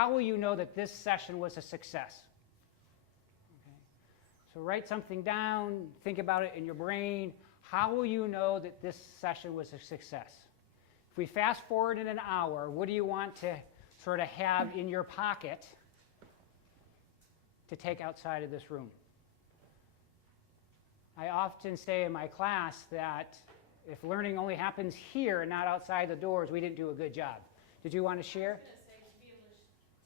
how will you know that this session was a success? Okay. So write something down, think about it in your brain. How will you know that this session was a success? If we fast forward in an hour, what do you want to sort of have in your pocket to take outside of this room? I often say in my class that if learning only happens here and not outside the doors, we didn't do a good job. Did you want to share? I was going to say, to be able to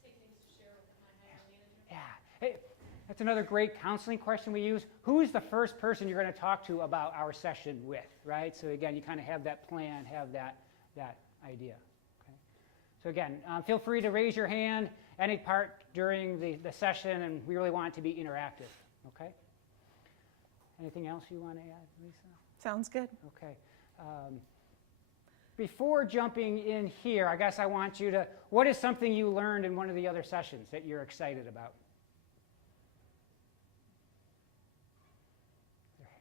take things to share with my higher management. Yeah. Hey, that's another great counseling question we use. Who is the first person you're going to talk to about our session with, right? So again, you kind of have that plan, have that idea. Okay. So again, feel free to raise your hand any part during the session, and we really want it to be interactive. Okay. Anything else you want to add, Lisa? Sounds good. Okay. Before jumping in here, I guess I want you to, what is something you learned in one of the other sessions that you're excited about?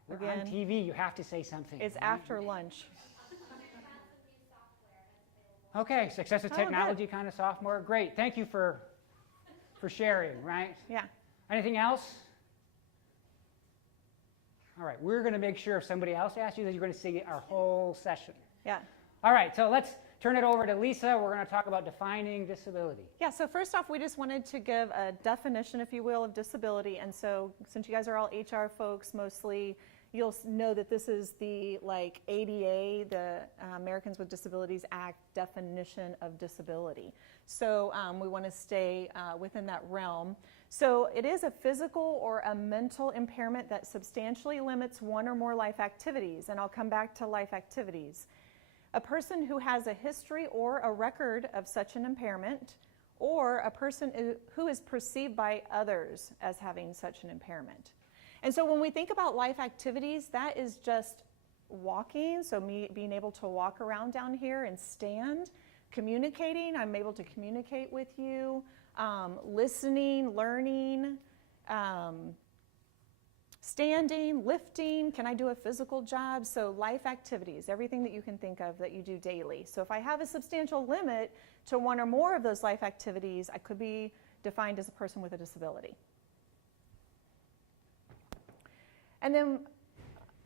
We're Again, on TV, you have to say something. It's right? after lunch. Okay, Success with Technology kind of sophomore. Great. Thank you for sharing, right? Yeah. Anything else? All right, we're going to make sure if somebody else asks you that you're going to see our whole session. Yeah. All right, so let's turn it over to Lisa. We're going to talk about defining disability. Yeah, so first off, we just wanted to give a definition, if you will, of disability. And so since you guys are all HR folks mostly, you'll know that this is the ADA, the Americans with Disabilities Act definition of disability. So we want to stay within that realm. So it is a physical or a mental impairment that substantially limits one or more life activities. And I'll come back to life activities. A person who has a history or a record of such an impairment, or a person who is perceived by others as having such an impairment. And so when we think about life activities, that is just walking, so me being able to walk around down here and stand, communicating, I'm able to communicate with you, listening, learning, standing, lifting, can I do a physical job? So life activities, everything that you can think of that you do daily. So if I have a substantial limit to one or more of those life activities, I could be defined as a person with a disability. And then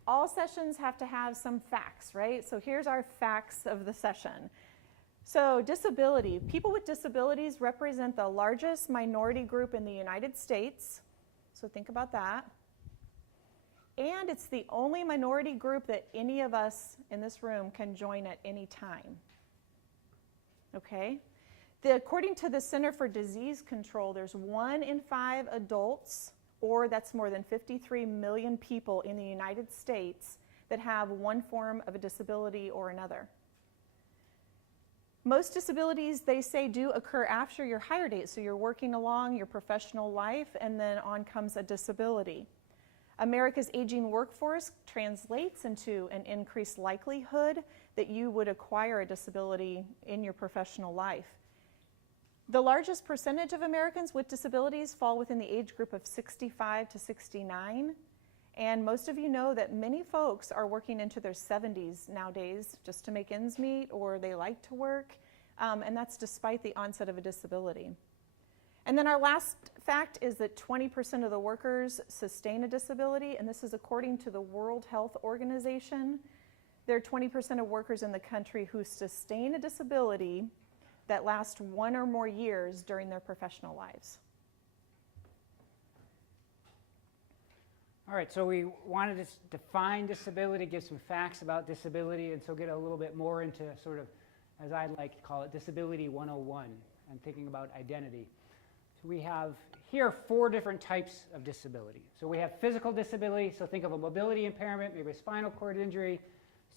all sessions have to have some facts, right? So here's our facts of the session. So disability, people with disabilities represent the largest minority group in the United States. So think about that. And it's the only minority group that any of us in this room can join at any time. Okay? According to the Center for Disease Control, there's 1 in 5 adults, or that's more than 53 million people in the United States that have one form of a disability or another. Most disabilities, they say, do occur after your hire date. So you're working along your professional life, and then on comes a disability. America's aging workforce translates into an increased likelihood that you would acquire a disability in your professional life. The largest percentage of Americans with disabilities fall within the age group of 65 to 69. And most of you know that many folks are working into their 70s nowadays just to make ends meet, or they like to work, and that's despite the onset of a disability. And then our last fact is that 20% of the workers sustain a disability, and this is according to the World Health Organization. There are 20% of workers in the country who sustain a disability that lasts 1 or more years during their professional lives. All right, so we wanted to define disability, give some facts about disability, and so get a little bit more into sort of, as I'd like to call it, Disability 101, and thinking about identity. So we have here 4 different types of disability. So we have physical disability, so think of a mobility impairment, maybe a spinal cord injury,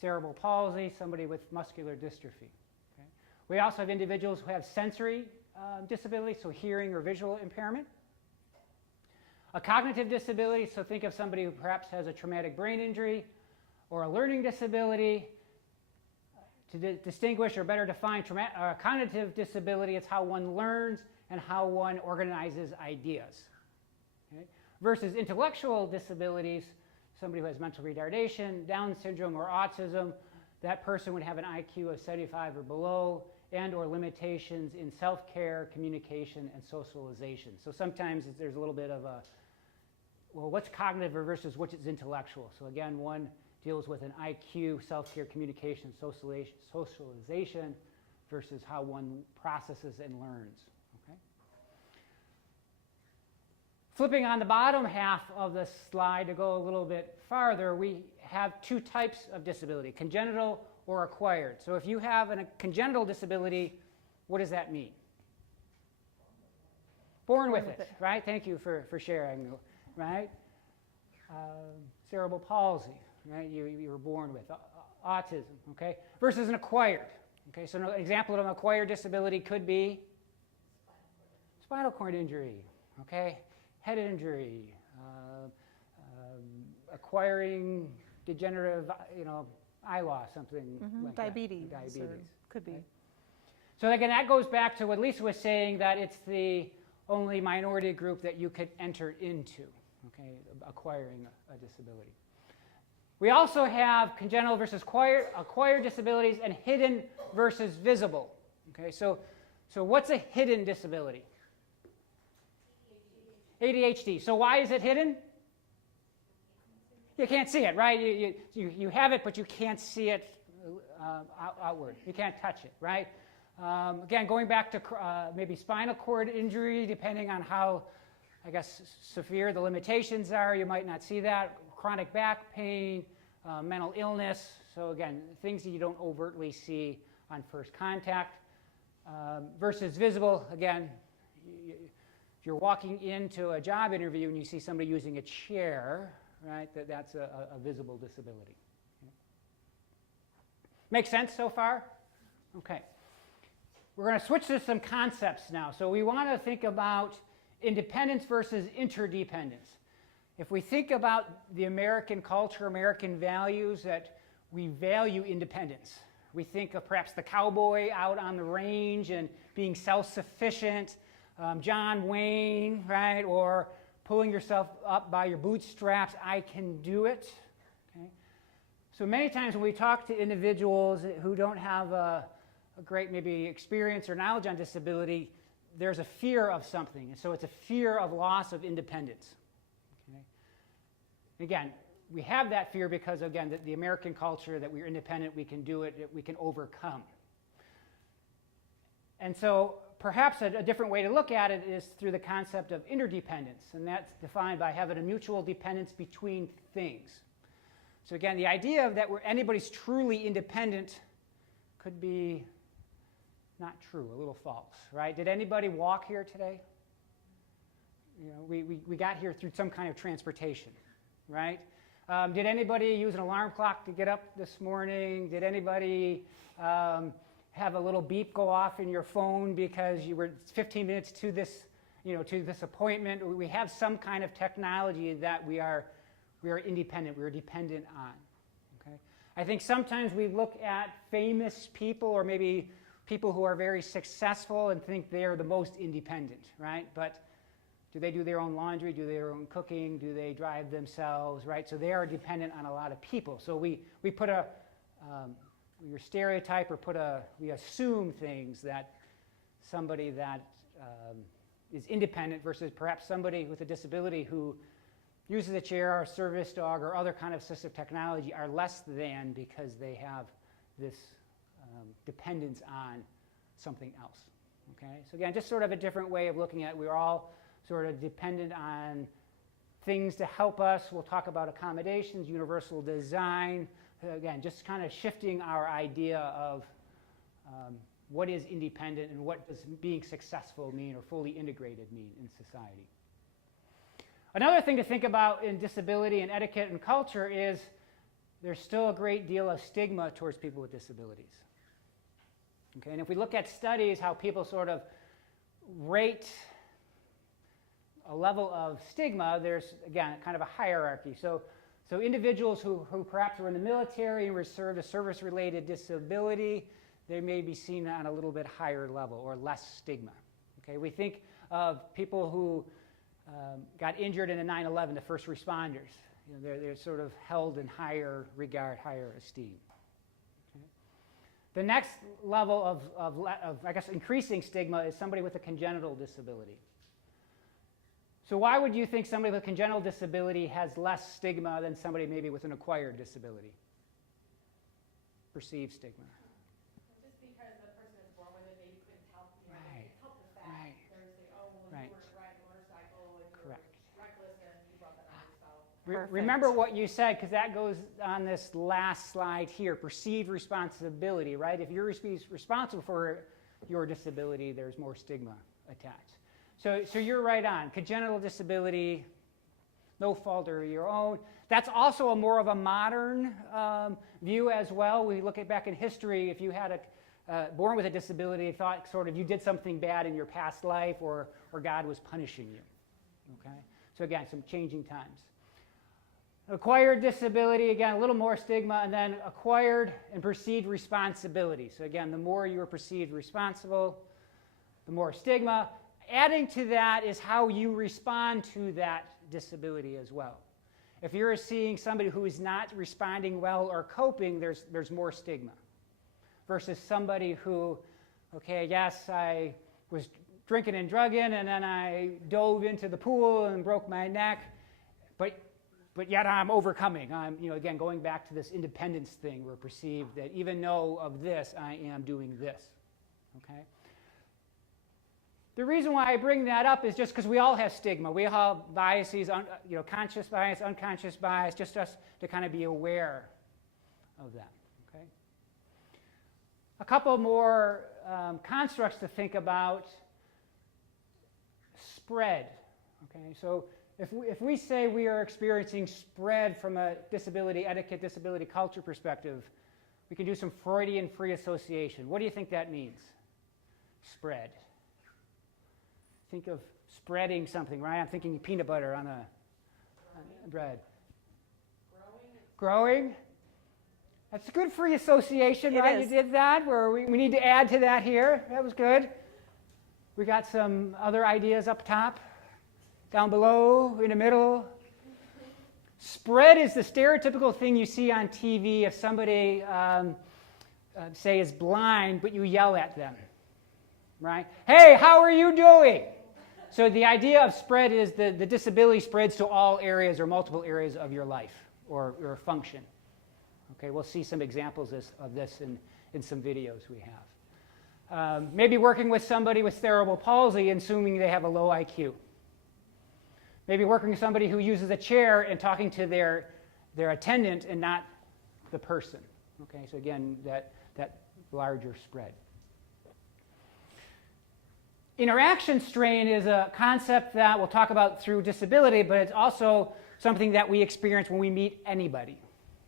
cerebral palsy, somebody with muscular dystrophy. Okay? We also have individuals who have sensory disability, so hearing or visual impairment. A cognitive disability, so think of somebody who perhaps has a traumatic brain injury, or a learning disability. To distinguish or better define cognitive disability, it's how one learns and how one organizes ideas. Okay? Versus intellectual disabilities, somebody who has mental retardation, Down syndrome, or autism, that person would have an IQ of 75 or below, and or limitations in self-care, communication, and socialization. So sometimes there's a little bit of a, well, what's cognitive versus what's intellectual? So again, one deals with an IQ, self-care, communication, socialization versus how one processes and learns. Okay? Flipping on the bottom half of the slide to go a little bit farther, we have two types of disability, congenital or acquired. So if you have a congenital disability, what does that mean? Born with it, right? Thank you for sharing, right? Cerebral palsy, right? You were born with autism, okay? Versus an acquired, okay? So an example of an acquired disability could be spinal cord injury, okay? Head injury, acquiring degenerative, eye loss, something like diabetes. that. Diabetes. Could be. Right? So again, that goes back to what Lisa was saying, that it's the only minority group that you could enter into, okay, acquiring a disability. We also have congenital versus acquired disabilities and hidden versus visible. Okay, so what's a hidden disability? ADHD. So why is it hidden? You can't see it, right? You have it, but you can't see it outward. You can't touch it, right? Again, going back to maybe spinal cord injury, depending on how, I guess, severe the limitations are, you might not see that. Chronic back pain, mental illness. So again, things that you don't overtly see on first contact. Versus visible, again, if you're walking into a job interview and you see somebody using a chair, right, that's a visible disability. Okay. Make sense so far? Okay. We're going to switch to some concepts now. So we want to think about independence versus interdependence. If we think about the American culture, American values, that we value independence. We think of perhaps the cowboy out on the range and being self-sufficient, John Wayne, right, or pulling yourself up by your bootstraps, I can do it. Okay? So many times when we talk to individuals who don't have a great maybe experience or knowledge on disability, there's a fear of something. And so it's a fear of loss of independence. Okay? Again, we have that fear because, again, the American culture, that we're independent, we can do it, we can overcome. And so perhaps a different way to look at it is through the concept of interdependence, and that's defined by having a mutual dependence between things. So again, the idea of that anybody's truly independent could be not true, a little false, right? Did anybody walk here today? We got here through some kind of transportation, right? Did anybody use an alarm clock to get up this morning? Did anybody have a little beep go off in your phone because you were 15 minutes to this, to this appointment? We have some kind of technology that we are independent, we are dependent on. Okay? I think sometimes we look at famous people or maybe people who are very successful and think they are the most independent, right? But do they do their own laundry? Do their own cooking? Do they drive themselves, right? So they are dependent on a lot of people. So we put we stereotype or we assume things that somebody that is independent versus perhaps somebody with a disability who uses a chair or a service dog or other kind of assistive technology are less than because they have this dependence on something else. Okay? So again, just sort of a different way of looking at it. We're all sort of dependent on things to help us. We'll talk about accommodations, universal design. Again, just kind of shifting our idea of what is independent and what does being successful mean or fully integrated mean in society. Another thing to think about in disability and etiquette and culture is there's still a great deal of stigma towards people with disabilities. Okay, and if we look at studies, how people sort of rate a level of stigma, there's, again, kind of a hierarchy. So individuals who perhaps were in the military and were served a service-related disability, they may be seen on a little bit higher level or less stigma. Okay, we think of people who got injured in the 9/11, the first responders. They're sort of held in higher regard, higher esteem. Okay? The next level of, I guess, increasing stigma is somebody with a congenital disability. So why would you think somebody with a congenital disability has less stigma than somebody maybe with an acquired disability? Perceived stigma. Just because the person is born with it, maybe couldn't help, Right. help the fact. Right. They're say, oh, well, Right. you weren't riding a motorcycle and you Correct. were reckless and you brought that on yourself. Perfect. Remember what you said, because that goes on this last slide here, perceived responsibility, right? If you're responsible for your disability, there's more stigma attached. So you're right on. Congenital disability, no fault of your own. That's also more of a modern view as well. We look at back in history, if you had born with a disability, they thought sort of you did something bad in your past life or God was punishing you. Okay? So again, some changing times. Acquired disability, again, a little more stigma, and then acquired and perceived responsibility. So again, the more you are perceived responsible, the more stigma. Adding to that is how you respond to that disability as well. If you're seeing somebody who is not responding well or coping, there's more stigma. Versus somebody who, okay, yes, I was drinking and drugging, and then I dove into the pool and broke my neck, but yet I'm overcoming. I'm, again, going back to this independence thing. We're perceived that even though of this, I am doing this. Okay. The reason why I bring that up is just because we all have stigma. We all have biases, conscious bias, unconscious bias, just us to kind of be aware of that. Okay. A couple more constructs to think about. Spread. Okay, so if we say we are experiencing spread from a disability etiquette, disability culture perspective, we can do some Freudian free association. What do you think that means? Spread. Think of spreading something, right? I'm thinking peanut butter on a bread. Growing. That's a good free association, right? It is. You did that. Where we need to add to that here. That was good. We got some other ideas up top, down below, in the middle. Spread is the stereotypical thing you see on TV if somebody, say, is blind, but you yell at them, right? Hey, how are you doing? So the idea of spread is the disability spreads to all areas or multiple areas of your life or function. Okay, we'll see some examples of this in some videos we have. Maybe working with somebody with cerebral palsy, assuming they have a low IQ. Maybe working with somebody who uses a chair and talking to their attendant and not the person. Okay, so again, that larger spread. Interaction strain is a concept that we'll talk about through disability, but it's also something that we experience when we meet anybody.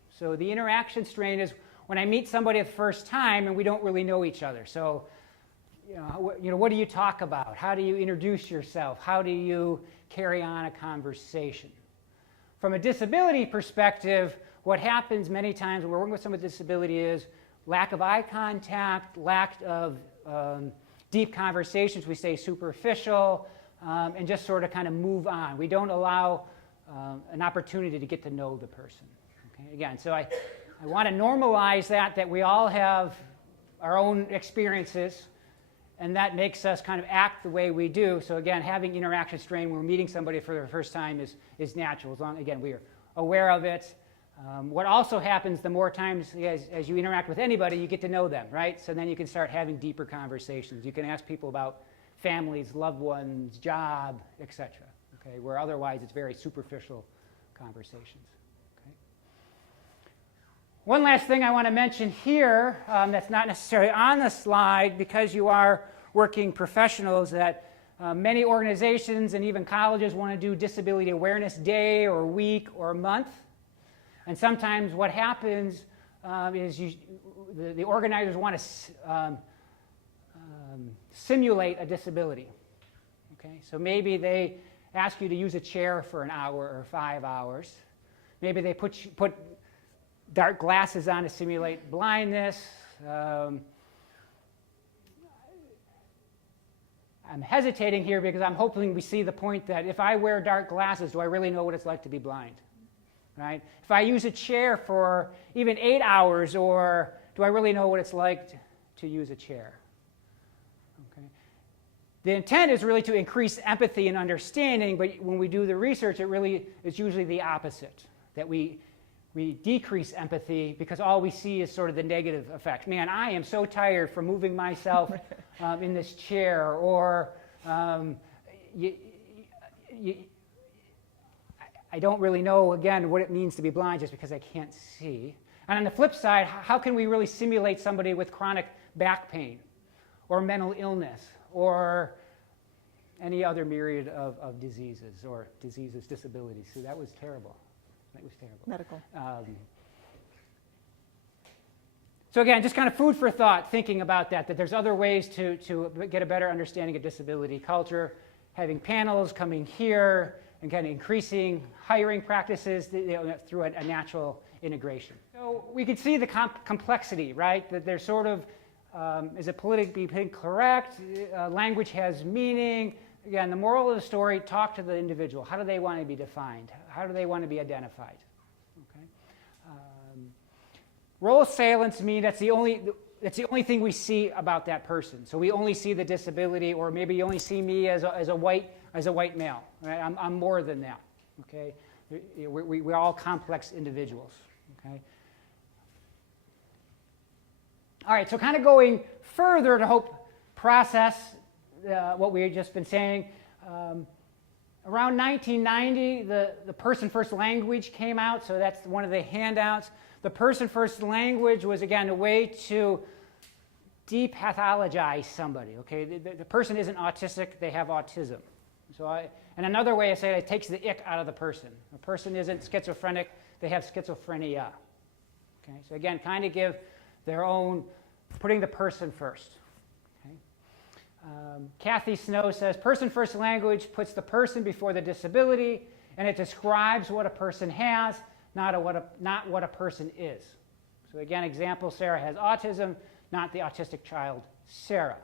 So the interaction strain is when I meet somebody the first time and we don't really know each other. So, what do you talk about? How do you introduce yourself? How do you carry on a conversation? From a disability perspective, what happens many times when we're working with someone with disability is lack of eye contact, lack of deep conversations. We say superficial, and just sort of kind of move on. We don't allow an opportunity to get to know the person. Okay? Again, so I want to normalize that we all have our own experiences, and that makes us kind of act the way we do. So again, having interaction strain when we're meeting somebody for the first time is natural. As long, again, we are aware of it. What also happens the more times as you interact with anybody, you get to know them, right? So then you can start having deeper conversations. You can ask people about families, loved ones, job, etc. Okay, where otherwise it's very superficial conversations. Okay. One last thing I want to mention here that's not necessarily on the slide, because you are working professionals, that many organizations and even colleges want to do Disability Awareness Day or week or month. And sometimes what happens is the organizers want to simulate a disability. Okay, so maybe they ask you to use a chair for an hour or 5 hours. Maybe they put dark glasses on to simulate blindness. I'm hesitating here because I'm hoping we see the point that if I wear dark glasses, do I really know what it's like to be blind? Right? If I use a chair for even 8 hours or do I really know what it's like to use a chair? Okay. The intent is really to increase empathy and understanding, but when we do the research, it's usually the opposite, that we decrease empathy because all we see is sort of the negative effect. Man, I am so tired from moving myself in this chair, or I don't really know, again, what it means to be blind just because I can't see. And on the flip side, how can we really simulate somebody with chronic back pain or mental illness or any other myriad of diseases or disabilities? So that was terrible. That was terrible. Medical. So again, just kind of food for thought, thinking about that there's other ways to get a better understanding of disability culture, having panels coming here, and kind of increasing hiring practices through a natural integration. So we can see the complexity, right? That there's sort of, is it politically correct? Language has meaning. Again, the moral of the story, talk to the individual. How do they want to be defined? How do they want to be identified? Okay. Role assailants mean that's the only thing we see about that person. So we only see the disability, or maybe you only see me as a white male. Right? I'm more than that. Okay. We're all complex individuals. Okay. All right. So kind of going further to help process what we had just been saying. Around 1990, the person-first language came out, so that's one of the handouts. The person-first language was, again, a way to depathologize somebody. Okay, the person isn't autistic; they have autism. And another way I say it takes the ick out of the person. A person isn't schizophrenic; they have schizophrenia. Okay, so again, kind of give their own, putting the person first. Kathy Snow says, person-first language puts the person before the disability, and it describes what a person has, not what a person is. So again, example, Sarah has autism, not the autistic child, Sarah.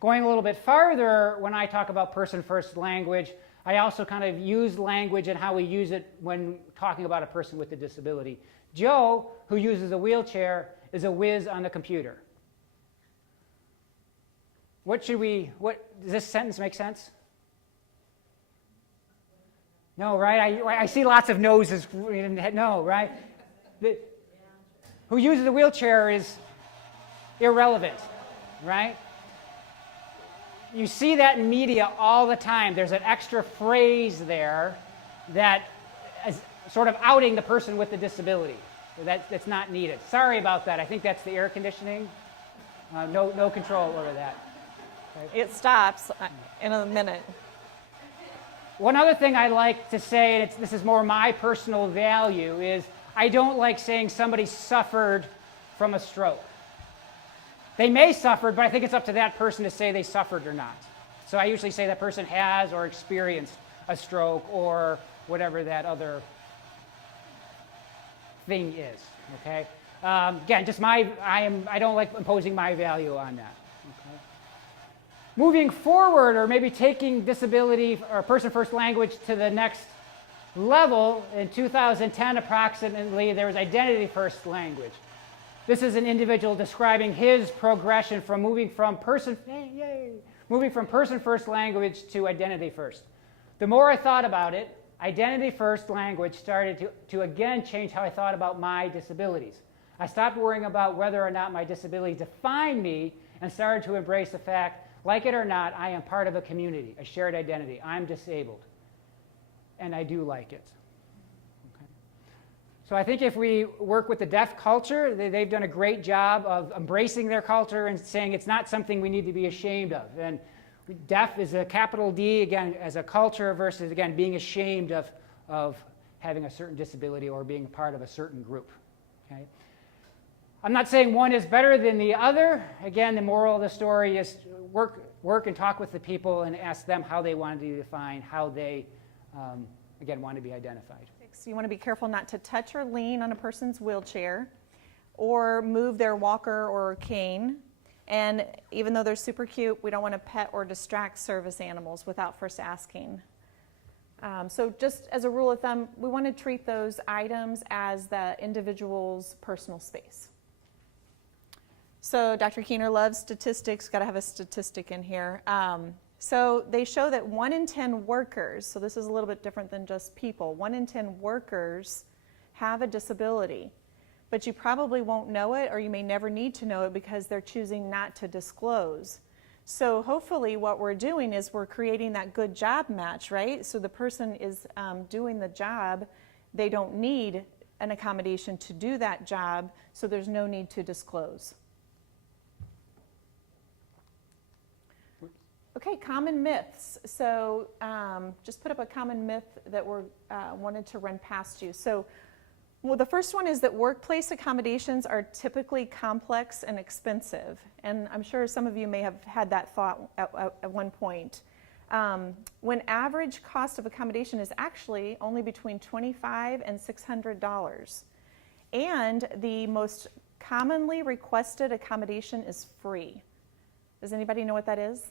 Going a little bit farther, when I talk about person-first language, I also kind of use language and how we use it when talking about a person with a disability. Joe, who uses a wheelchair, is a whiz on the computer. Does this sentence make sense? No, right? I see lots of noses. No, right? Who uses a wheelchair is irrelevant, right? You see that in media all the time. There's an extra phrase there that is sort of outing the person with the disability. So that's not needed. Sorry about that. I think that's the air conditioning. No control over that. It stops in a minute. One other thing I like to say, and this is more my personal value, is I don't like saying somebody suffered from a stroke. They may suffer, but I think it's up to that person to say they suffered or not. So I usually say that person has or experienced a stroke or whatever that other thing is. Okay. Again, just I don't like imposing my value on that. Moving forward, or maybe taking disability or person-first language to the next level, in 2010 approximately, there was identity-first language. This is an individual describing his progression from moving from person-first language to identity-first. The more I thought about it, identity-first language started to again change how I thought about my disabilities. I stopped worrying about whether or not my disability defined me and started to embrace the fact, like it or not, I am part of a community, a shared identity. I'm disabled, and I do like it. Okay. So I think if we work with the deaf culture, they've done a great job of embracing their culture and saying it's not something we need to be ashamed of. And deaf is a capital D, again, as a culture versus, again, being ashamed of having a certain disability or being part of a certain group. Okay. I'm not saying one is better than the other. Again, the moral of the story is work and talk with the people and ask them how they want to be defined, how they, again, want to be identified. So you want to be careful not to touch or lean on a person's wheelchair or move their walker or cane. And even though they're super cute, we don't want to pet or distract service animals without first asking. So just as a rule of thumb, we want to treat those items as the individual's personal space. So Dr. Keener loves statistics, got to have a statistic in here. So they show that 1 in 10 workers, so this is a little bit different than just people, 1 in 10 workers have a disability. But you probably won't know it, or you may never need to know it because they're choosing not to disclose. So hopefully what we're doing is we're creating that good job match, right? So the person is doing the job, they don't need an accommodation to do that job, so there's no need to disclose. Okay, common myths. So just put up a common myth that we wanted to run past you. So well, the first one is that workplace accommodations are typically complex and expensive. And I'm sure some of you may have had that thought at one point. When average cost of accommodation is actually only between $25 and $600. And the most commonly requested accommodation is free. Does anybody know what that is?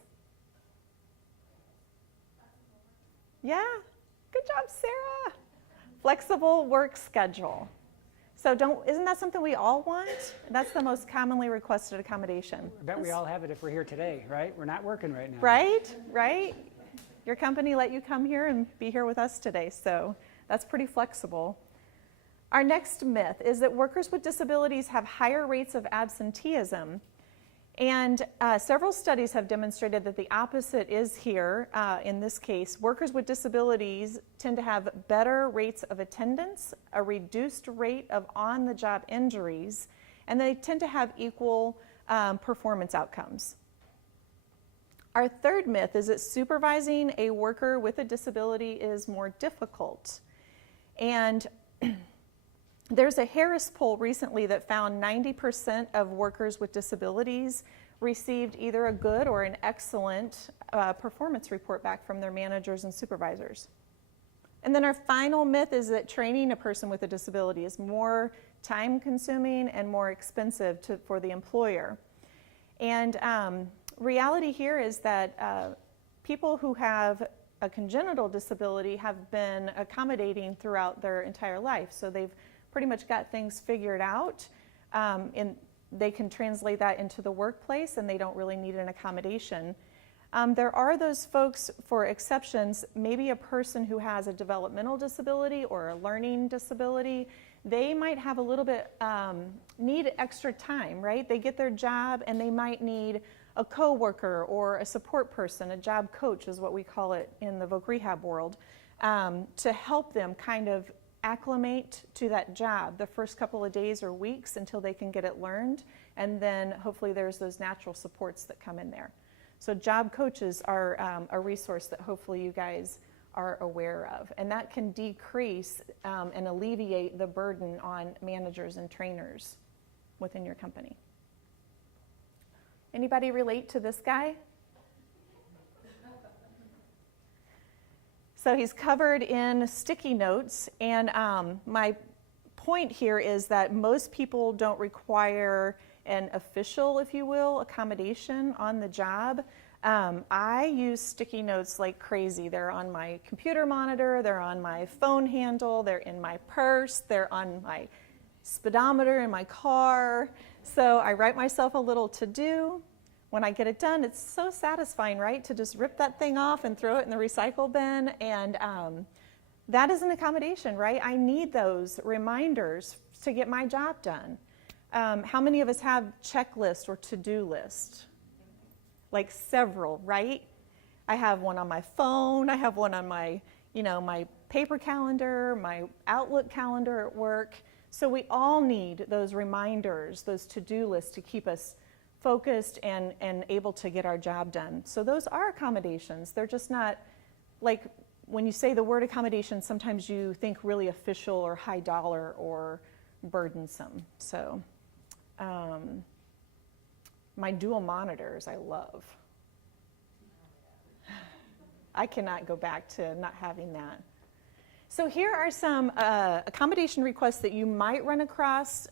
Yeah, good job, Sarah. Flexible work schedule. So isn't that something we all want? That's the most commonly requested accommodation. I bet we all have it if we're here today, right? We're not working right now. Right? Your company let you come here and be here with us today, so that's pretty flexible. Our next myth is that workers with disabilities have higher rates of absenteeism. And several studies have demonstrated that the opposite is here. In this case, workers with disabilities tend to have better rates of attendance, a reduced rate of on-the-job injuries, and they tend to have equal performance outcomes. Our third myth is that supervising a worker with a disability is more difficult. And there's a Harris poll recently that found 90% of workers with disabilities received either a good or an excellent performance report back from their managers and supervisors. And then our final myth is that training a person with a disability is more time-consuming and more expensive for the employer. And reality here is that people who have a congenital disability have been accommodating throughout their entire life. So they've pretty much got things figured out. They can translate that into the workplace and they don't really need an accommodation. There are those folks for exceptions, maybe a person who has a developmental disability or a learning disability, they might have a little bit, need extra time, right? They get their job and they might need a coworker or a support person, a job coach is what we call it in the voc rehab world, to help them kind of acclimate to that job the first couple of days or weeks until they can get it learned, and then hopefully there's those natural supports that come in there. So job coaches are a resource that hopefully you guys are aware of, and that can decrease and alleviate the burden on managers and trainers within your company. Anybody relate to this guy? So he's covered in sticky notes, and my point here is that most people don't require an official, if you will, accommodation on the job. I use sticky notes like crazy. They're on my computer monitor, they're on my phone handle, they're in my purse, they're on my speedometer in my car. So I write myself a little to-do. When I get it done, it's so satisfying, right? To just rip that thing off and throw it in the recycle bin. And that is an accommodation, right? I need those reminders to get my job done. How many of us have checklist or to-do list? Like several, right? I have one on my phone. I have one on my, my paper calendar, my Outlook calendar at work. So we all need those reminders, those to-do lists to keep us focused and able to get our job done. So those are accommodations. They're just not, like when you say the word accommodation, sometimes you think really official or high dollar or burdensome. So my dual monitors I love. I cannot go back to not having that. So here are some accommodation requests that you might run across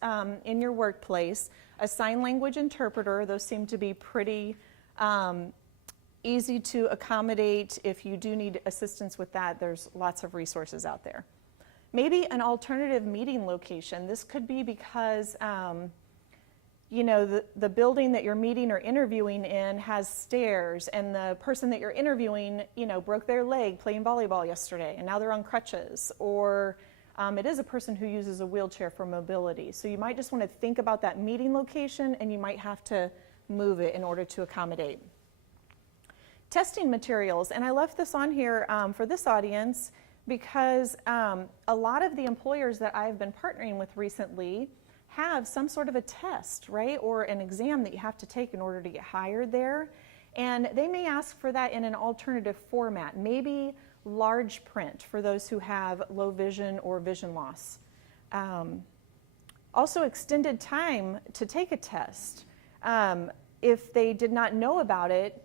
in your workplace. A sign language interpreter, those seem to be pretty easy to accommodate. If you do need assistance with that, there's lots of resources out there. Maybe an alternative meeting location. This could be because you know, the building that you're meeting or interviewing in has stairs, and the person that you're interviewing, you know, broke their leg playing volleyball yesterday and now they're on crutches, or it is a person who uses a wheelchair for mobility. So you might just want to think about that meeting location, and you might have to move it in order to accommodate. Testing materials, and I left this on here for this audience because a lot of the employers that I've been partnering with recently have some sort of a test, right, or an exam that you have to take in order to get hired there. And they may ask for that in an alternative format, maybe large print for those who have low vision or vision loss. Also, extended time to take a test. If they did not know about it,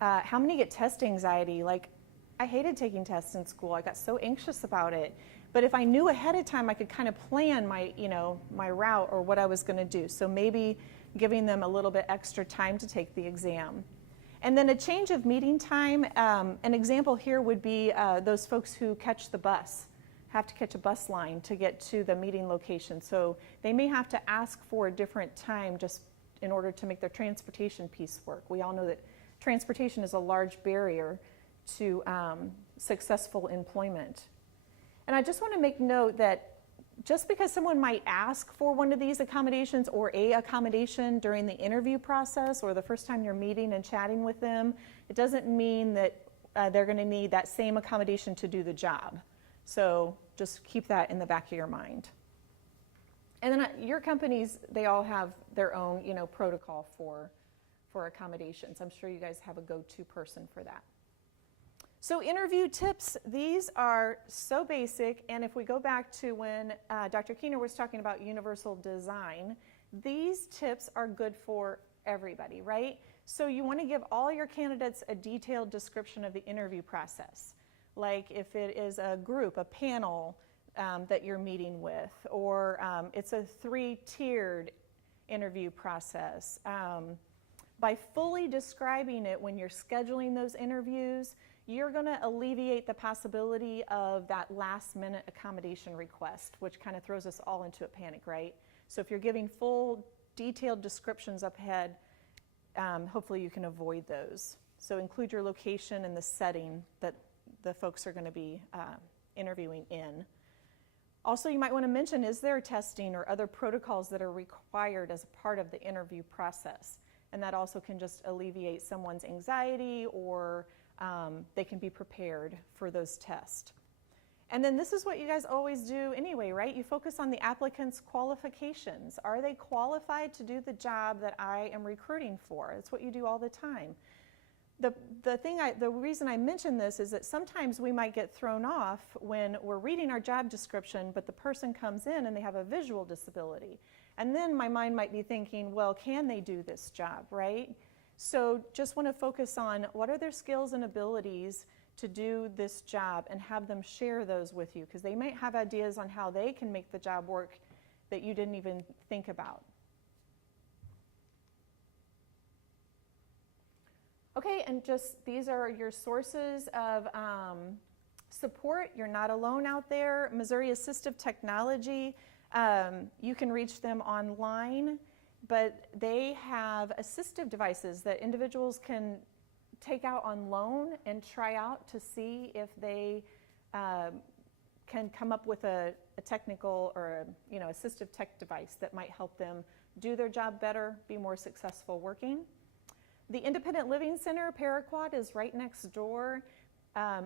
how many get test anxiety? Like, I hated taking tests in school. I got so anxious about it. But if I knew ahead of time, I could kind of plan my, you know, my route or what I was going to do. So maybe giving them a little bit extra time to take the exam. And then a change of meeting time. An example here would be those folks who catch the bus, have to catch a bus line to get to the meeting location. So they may have to ask for a different time just in order to make their transportation piece work. We all know that transportation is a large barrier to successful employment. And I just want to make note that just because someone might ask for one of these accommodations or a accommodation during the interview process or the first time you're meeting and chatting with them, it doesn't mean that they're going to need that same accommodation to do the job. So just keep that in the back of your mind. And then your companies, they all have their own, you know, protocol for accommodations. I'm sure you guys have a go-to person for that. So interview tips, these are so basic, and if we go back to when Dr. Keener was talking about universal design, these tips are good for everybody, right? So you want to give all your candidates a detailed description of the interview process, like if it is a group, a panel that you're meeting with, or it's a 3-tiered interview process. By fully describing it when you're scheduling those interviews, you're going to alleviate the possibility of that last-minute accommodation request, which kind of throws us all into a panic, right? So if you're giving full, detailed descriptions up ahead, hopefully you can avoid those. So include your location and the setting that the folks are going to be interviewing in. Also, you might want to mention, is there testing or other protocols that are required as a part of the interview process? And that also can just alleviate someone's anxiety, or they can be prepared for those tests. And then this is what you guys always do anyway, right? You focus on the applicant's qualifications. Are they qualified to do the job that I am recruiting for? It's what you do all the time. The reason I mention this is that sometimes we might get thrown off when we're reading our job description, but the person comes in and they have a visual disability. And then my mind might be thinking, well, can they do this job, right? So just want to focus on what are their skills and abilities to do this job, and have them share those with you, because they might have ideas on how they can make the job work that you didn't even think about. Okay, and just these are your sources of support. You're not alone out there. Missouri Assistive Technology, you can reach them online, but they have assistive devices that individuals can take out on loan and try out to see if they can come up with a technical or assistive tech device that might help them do their job better, be more successful working. The Independent Living Center, Paraquat, is right next door.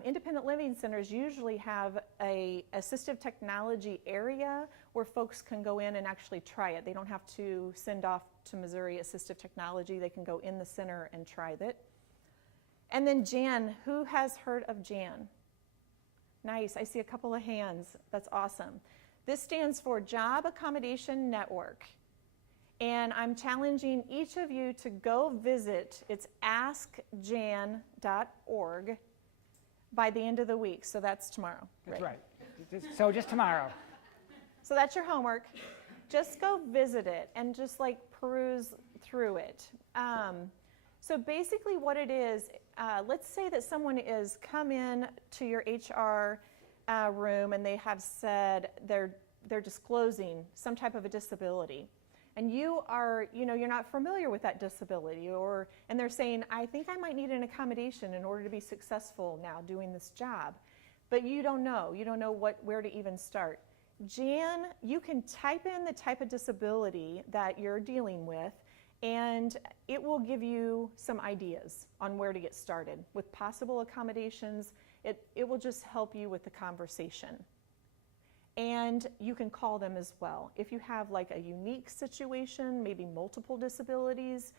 Independent Living Centers usually have a assistive technology area where folks can go in and actually try it. They don't have to send off to Missouri Assistive Technology. They can go in the center and try it. And then JAN, who has heard of JAN? Nice, I see a couple of hands. That's awesome. This stands for Job Accommodation Network. And I'm challenging each of you to go visit. It's askjan.org by the end of the week. So that's tomorrow. That's right. So just tomorrow. So that's your homework. Just go visit it and just like peruse through it. So basically what it is, let's say that someone is come in to your HR room and they have said they're disclosing some type of a disability. and you are, you're not familiar with that disability, and they're saying, I think I might need an accommodation in order to be successful now doing this job. But you don't know where to even start. Jan, you can type in the type of disability that you're dealing with, and it will give you some ideas on where to get started with possible accommodations. It will just help you with the conversation. And you can call them as well. If you have like a unique situation, maybe multiple disabilities,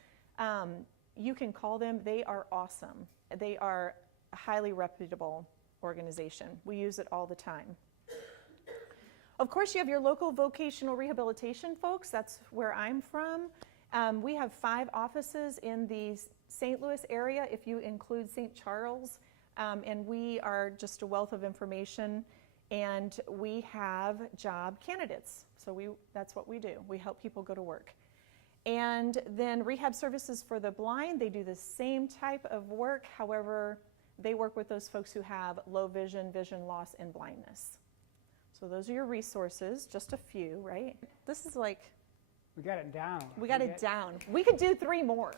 you can call them. They are awesome. They are a highly reputable organization. We use it all the time. Of course, you have your local vocational rehabilitation folks. That's where I'm from. We have 5 offices in the St. Louis area, if you include St. Charles, and we are just a wealth of information, and we have job candidates. So that's what we do. We help people go to work. And then rehab services for the blind, they do the same type of work. However, they work with those folks who have low vision, vision loss, and blindness. So those are your resources, just a few, right? This is like... We got it down. We got it down. We could do 3 more.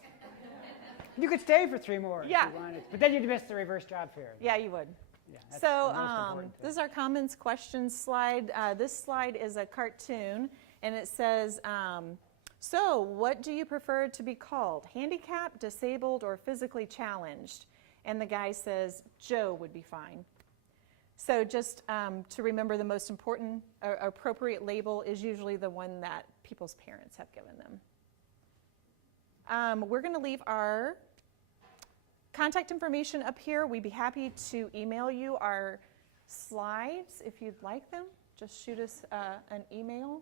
You could stay for 3 more Yeah. if you wanted. But then you'd miss the reverse job fair. Yeah, you would. Yeah, that's So the most important thing. this is our comments questions slide. This slide is a cartoon, and it says, so what do you prefer to be called? Handicapped, disabled, or physically challenged? And the guy says, Joe would be fine. So just to remember, the most important appropriate label is usually the one that people's parents have given them. We're going to leave our contact information up here. We'd be happy to email you our slides if you'd like them. Just shoot us an email.